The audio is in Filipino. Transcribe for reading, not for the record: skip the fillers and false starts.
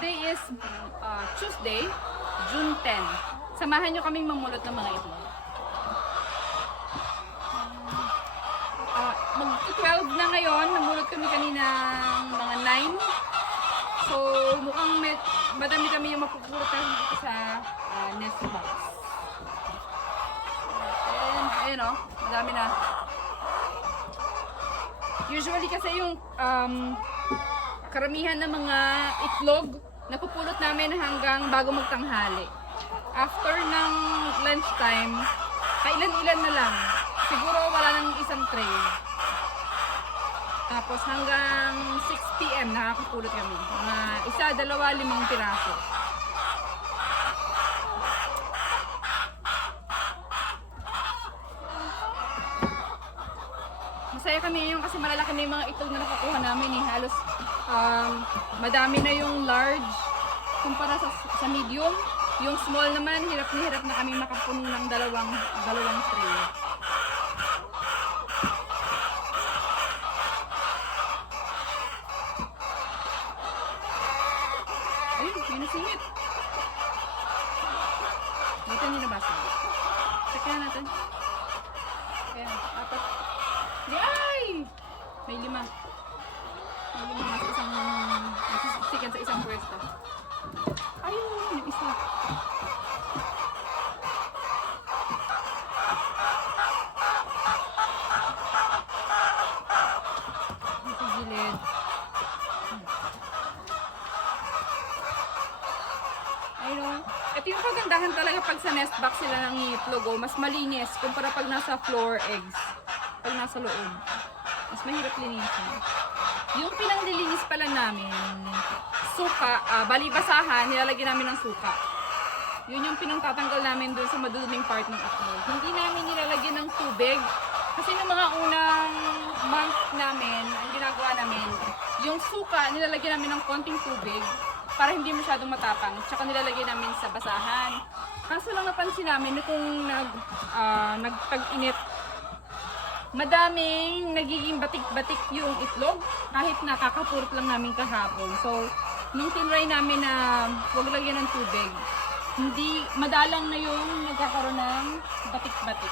Today is Tuesday, June 10. Samahan nyo kaming mamulot ng mga itlog. Mag-12 na ngayon, namulot kami kanina mga 9. So, mukhang madami kami yung mapupulutan dito sa nest box. And, ayun o, madami na. Usually kasi yung karamihan ng mga itlog, napupulot namin hanggang bago magtanghali. After ng lunchtime, kailan-ilan na lang. Siguro wala nang isang tray. Tapos hanggang 6 PM nakakapulot kami. Mga isa, dalawa, 5 piraso. Masaya kami ngayon kasi malalaki na yung mga itlog na nakukuha namin eh. Halos madami na yung large kumpara sa medium. Yung small naman, hirap na kami makapuno ng dalawang tray. Ayun, may nasingit. Dito nyo nabasa. Sakyan natin. Ayan, 4. Ay! May 5. May 5 mas isang nasisiksikan sa isang pwesto. Ayun, yung isa. Dito gilid. Ayun. Ito yung kagandahan talaga pag sa nest box sila ng itlog, mas malinis kumpara pag nasa floor eggs. Pag nasa loob, mas mahirap linisin. Yung pinanglilinis pala namin, suka, bali-basahan, nilalagyan namin ng suka. Yun yung pinangtatanggal namin dun sa maduduming part ng itlog. Hindi namin nilalagyan ng tubig. Kasi nung mga unang month namin, ang ginagawa namin, yung suka, nilalagyan namin ng konting tubig para hindi masyadong matapang. Tsaka nilalagyan namin sa basahan. Kaso lang napansin namin na kung nagtag-init, madaming nagiging batik-batik yung itlog kahit nakakapurot lang namin kahapon. So, nung tinry namin na huwag lagyan ng tubig, hindi madalang na yung nagkakaroon ng batik-batik.